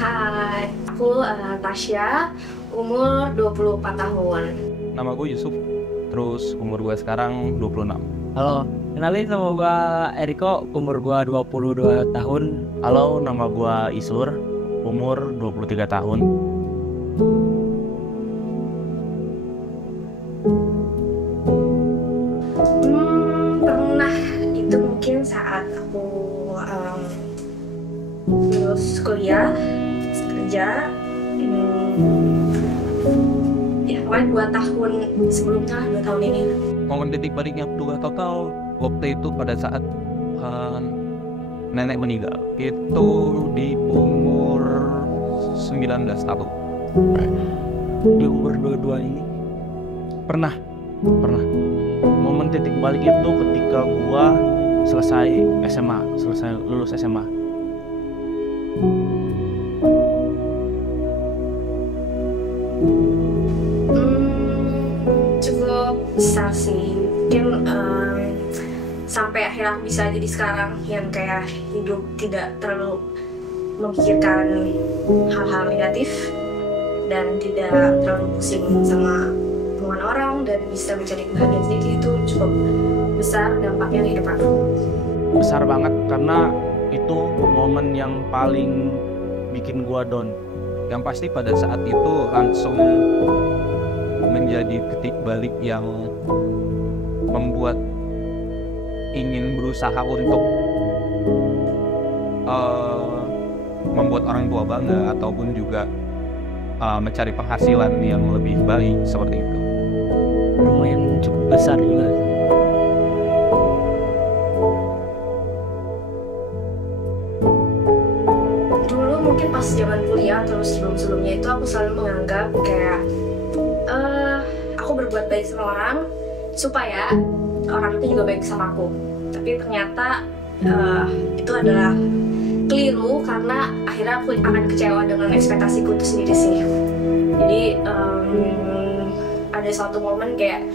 Hai, aku Tasya, umur 24 tahun. Nama gue Yusuf, terus umur gue sekarang 26. Halo, kenalin nama gua Eriko, umur gua 22 tahun. Halo, nama gua Isur, umur 23 tahun. Pernah itu mungkin saat aku lulus kuliah, kerja, ya pokoknya 2 tahun sebelumnya, 2 tahun ini. Momen titik baliknya juga total waktu itu pada saat nenek meninggal. Itu di umur 19 tahun. Di umur 22 ini Pernah. Momen titik balik itu ketika gua selesai lulus SMA. Cukup besar sih, mungkin sampai akhirnya aku bisa jadi sekarang yang kayak hidup tidak terlalu memikirkan hal-hal negatif dan tidak terlalu pusing sama omongan orang dan bisa mencari kebahagiaan sendiri. Itu cukup besar dampaknya di hidup aku. Besar banget karena itu momen yang paling bikin gua down. Yang pasti pada saat itu langsung menjadi titik balik yang membuat ingin berusaha untuk membuat orang tua bangga ataupun juga mencari penghasilan yang lebih baik seperti itu. lumayan cukup besar juga. Dulu mungkin pas zaman kuliah terus sebelumnya itu aku selalu menganggap kayak aku berbuat baik sama orang supaya orang itu juga baik sama aku. Tapi ternyata itu adalah keliru karena akhirnya aku akan kecewa dengan ekspektasiku itu sendiri sih. Jadi ada suatu momen kayak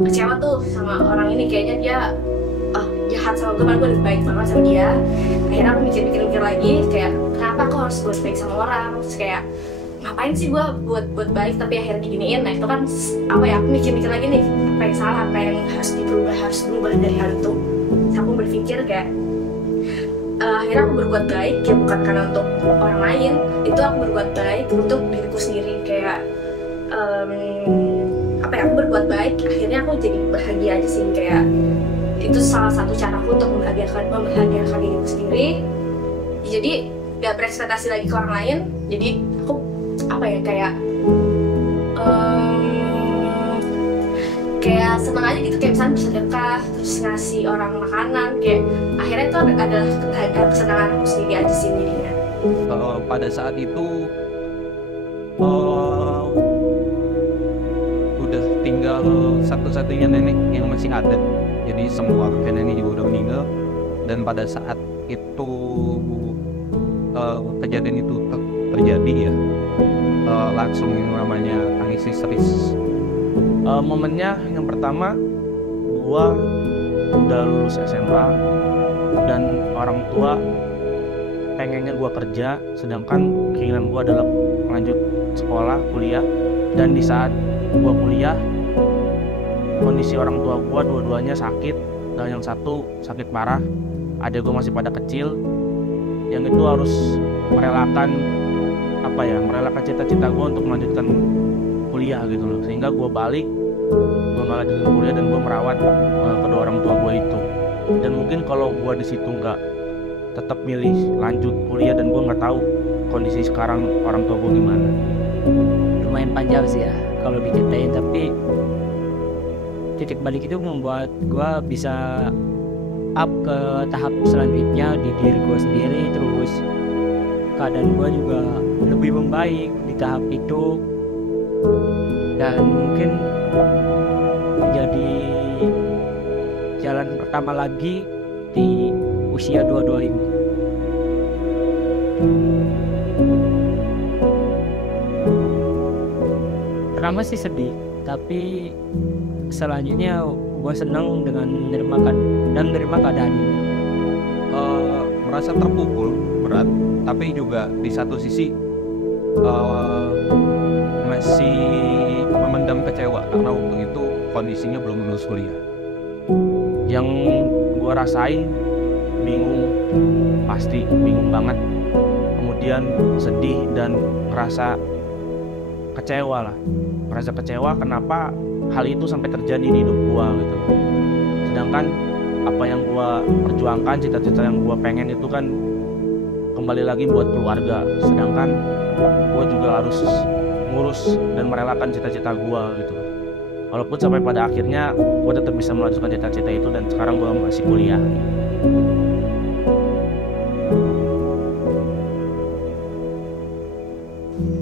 kecewa tuh sama orang ini, kayaknya dia jahat sama gue, malah gue lebih baik banget sama dia. Akhirnya aku mikir lagi kayak kenapa aku harus buat baik sama orang, terus kayak ngapain sih gue buat baik tapi akhirnya diginiin. Nah itu kan apa ya, aku mikir lagi nih apa yang salah, apa yang harus berubah dari hal itu. Terus aku berpikir kayak akhirnya aku berbuat baik ya bukan karena untuk orang lain, itu aku berbuat baik untuk diriku sendiri. Kayak apa ya, aku berbuat baik akhirnya aku jadi bahagia aja sih. Kayak itu salah satu caraku untuk membahagiakan diriku sendiri. Jadi gak berekspektasi lagi ke orang lain. Jadi aku apa ya, kayak senang aja gitu, kayak misalnya bersedekah terus ngasih orang makanan, kayak akhirnya itu adalah kesenangan aku sendiri aja sih jadinya. Pada saat itu udah tinggal satu-satunya nenek yang masih ada, jadi semua kakek nenek juga udah meninggal. Dan pada saat itu kejadian itu terjadi ya, langsung yang namanya tangis histeris. Momennya yang pertama, gua udah lulus SMA dan orang tua pengennya gua kerja, sedangkan keinginan gua adalah lanjut sekolah, kuliah. Dan di saat gua kuliah, kondisi orang tua gua dua-duanya sakit, dan yang satu sakit parah, adik gua masih pada kecil, yang itu harus merelakan cita-cita gua untuk melanjutkan kuliah gitu loh. Sehingga gue balik, gue ngelanjutin kuliah dan gue merawat kedua orang tua gue itu. Dan mungkin kalau gue di situ nggak tetap milih lanjut kuliah dan gue nggak tahu kondisi sekarang orang tua gue gimana. Lumayan panjang sih ya kalau diceritain, tapi titik balik itu membuat gua bisa up ke tahap selanjutnya di diri gua sendiri. Terus keadaan gua juga lebih membaik di tahap itu, dan mungkin menjadi jalan pertama lagi di usia 22 ini. Pertama sih sedih, tapi selanjutnya gue senang dengan menerima keadaan ini. Merasa terpukul berat, tapi juga di satu sisi masih memendam kecewa karena waktu itu kondisinya belum lulus kuliah. Yang gue rasain bingung, pasti bingung banget, kemudian sedih dan ngerasa kecewa lah, ngerasa kecewa kenapa hal itu sampai terjadi di hidup gue gitu. Sedangkan apa yang gue perjuangkan, cita-cita yang gue pengen itu kan kembali lagi buat keluarga, sedangkan gue juga harus ngurus dan merelakan cita-cita gue gitu. Walaupun sampai pada akhirnya gue tetap bisa melanjutkan cita-cita itu dan sekarang gue masih kuliah.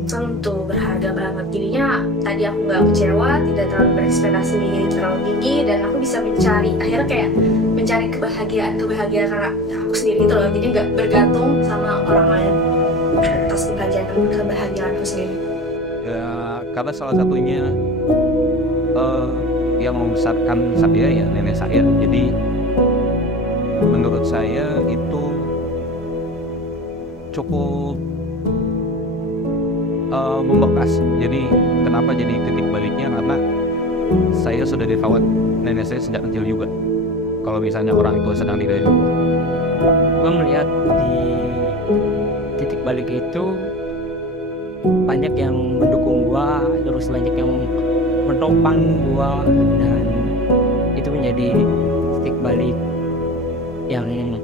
Tentu berharga banget. Jadinya tadi aku nggak kecewa, tidak terlalu berekspektasi terlalu tinggi, dan aku bisa akhirnya kayak mencari kebahagiaan karena aku sendiri gitu loh. Jadi nggak bergantung sama orang lain atas kebahagiaanku sendiri. Ya, karena salah satunya yang membesarkan saya ya nenek saya. Jadi menurut saya itu cukup membekas. Jadi kenapa jadi titik baliknya, karena saya sudah dirawat nenek saya sejak kecil juga. Kalau misalnya orang tua sedang tidak di rumah, Gue melihat di titik balik itu banyak yang mendukung gua, terus banyak yang menopang gua, dan itu menjadi titik balik yang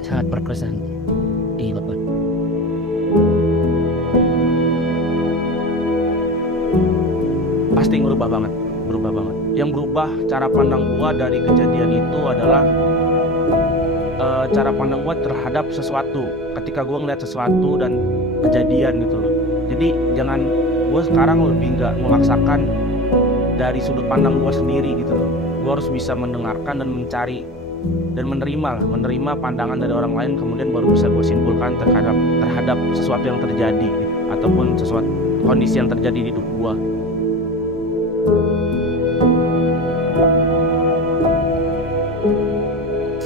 sangat berkesan di hidup gua. Pasti berubah banget. Yang berubah cara pandang gua dari kejadian itu adalah cara pandang gua terhadap sesuatu. Ketika gua ngeliat sesuatu dan kejadian gitu loh. Jadi jangan, gua sekarang lebih nggak memaksakan dari sudut pandang gua sendiri gitu loh. Gua harus bisa mendengarkan dan mencari dan menerima pandangan dari orang lain, kemudian baru bisa gua simpulkan terhadap sesuatu yang terjadi gitu, ataupun sesuatu kondisi yang terjadi di hidup gua.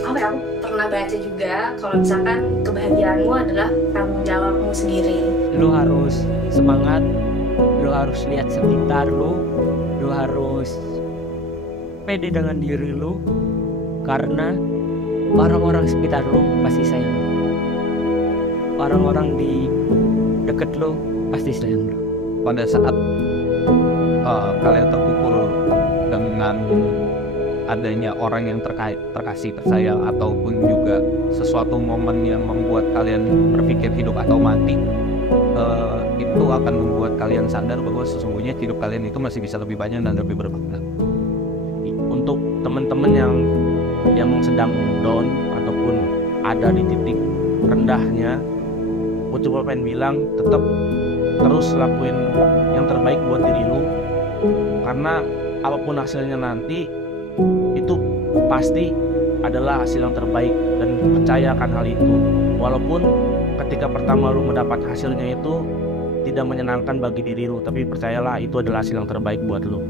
Aku pernah baca juga kalau misalkan kebahagiaanmu adalah tanggung jawabmu sendiri. Lu harus semangat, lu harus lihat sekitar lu harus pede dengan diri lu, karena orang-orang sekitar lu pasti sayang lu. Orang-orang di deket lu pasti sayang lu. pada saat kalian terpukul dengan adanya orang yang terkasih, tersayang, ataupun juga sesuatu momen yang membuat kalian berpikir hidup atau mati, itu akan membuat kalian sadar bahwa sesungguhnya hidup kalian itu masih bisa lebih banyak dan lebih bermakna. Untuk teman-teman yang sedang down ataupun ada di titik rendahnya, gue coba pengen bilang tetap terus lakuin yang terbaik buat diri lu, karena apapun hasilnya nanti itu pasti adalah hasil yang terbaik, dan percayakan hal itu. Walaupun ketika pertama lu mendapat hasilnya itu tidak menyenangkan bagi diri lu, tapi percayalah itu adalah hasil yang terbaik buat lu.